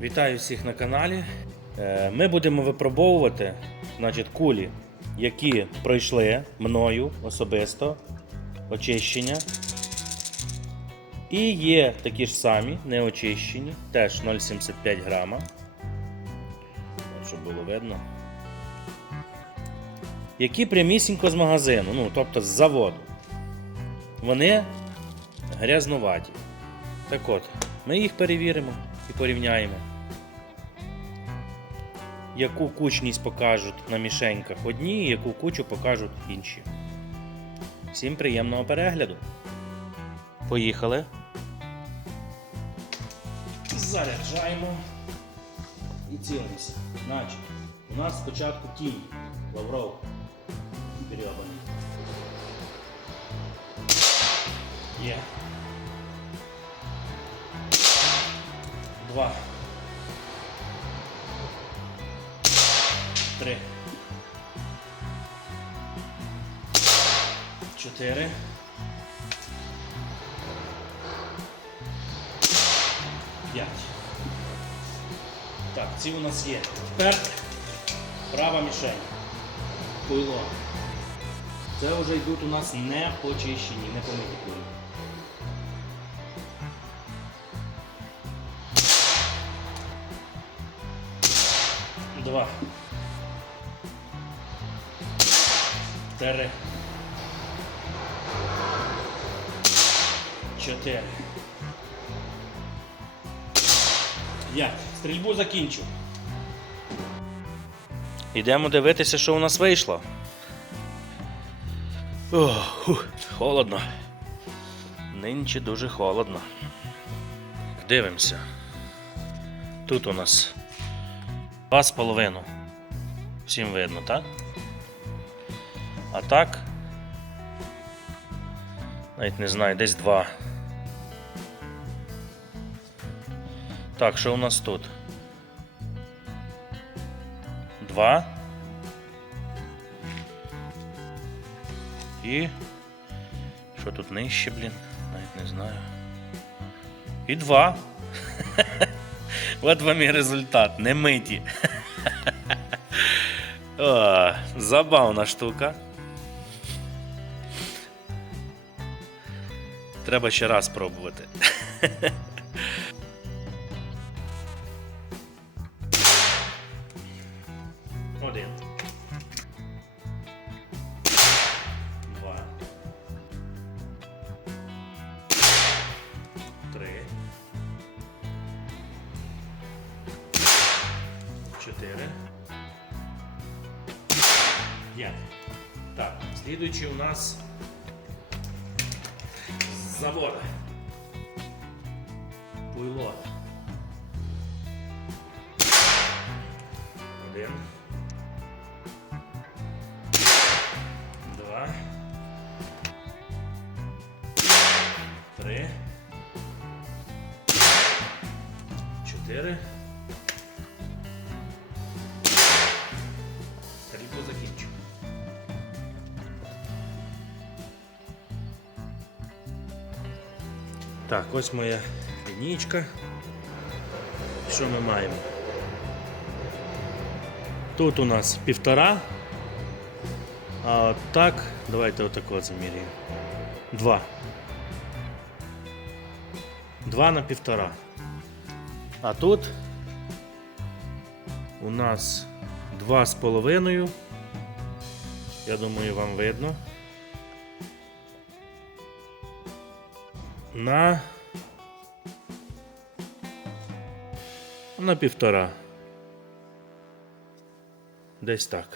Вітаю всіх на каналі. Е, Ми будемо випробовувати значить, кулі, які пройшли мною особисто очищення. І є такі ж самі, неочищені, теж 0,75 грама. Щоб було видно. Які прямісінько з магазину, ну, тобто з заводу. Вони грязнуваті. Так от, ми їх перевіримо і порівняємо. Яку кучність покажуть на мішеньках одні, і яку кучу покажуть інші. Всім приємного перегляду. Поїхали. Заряджаємо і цілимося. Значить, у нас спочатку кінь. Лавров. Гребаний. Є. Два. Три. Чотири. П'ять. Так, ці у нас є. Тепер права мішень. Пуйло. Це вже йдуть у нас не почищені, не помиті кулі. Два. Три. Чотири. П'ять. Стрільбу закінчу. Йдемо дивитися, що у нас вийшло. Ох, фух, холодно. Нинче дуже холодно. Дивимося. Тут у нас два з половиною. Всім видно, так? А так. Навіть не знаю, десь два. Так, що у нас тут? Два. І. Що тут нижче, блін? Навіть не знаю. І два. От вам і результат. Не миті. О, забавна штука. Треба ще раз пробувати. 4. 5. Так, слідуючий у нас завод. Пуйло. Один. Два. Три. Чотири. Так, ось моя лінійка. Що ми маємо? Тут у нас півтора. А от так, давайте отако заміряємо. Два. Два на півтора. А тут у нас два з половиною. Я думаю, вам видно. На. На півтора. Десь так.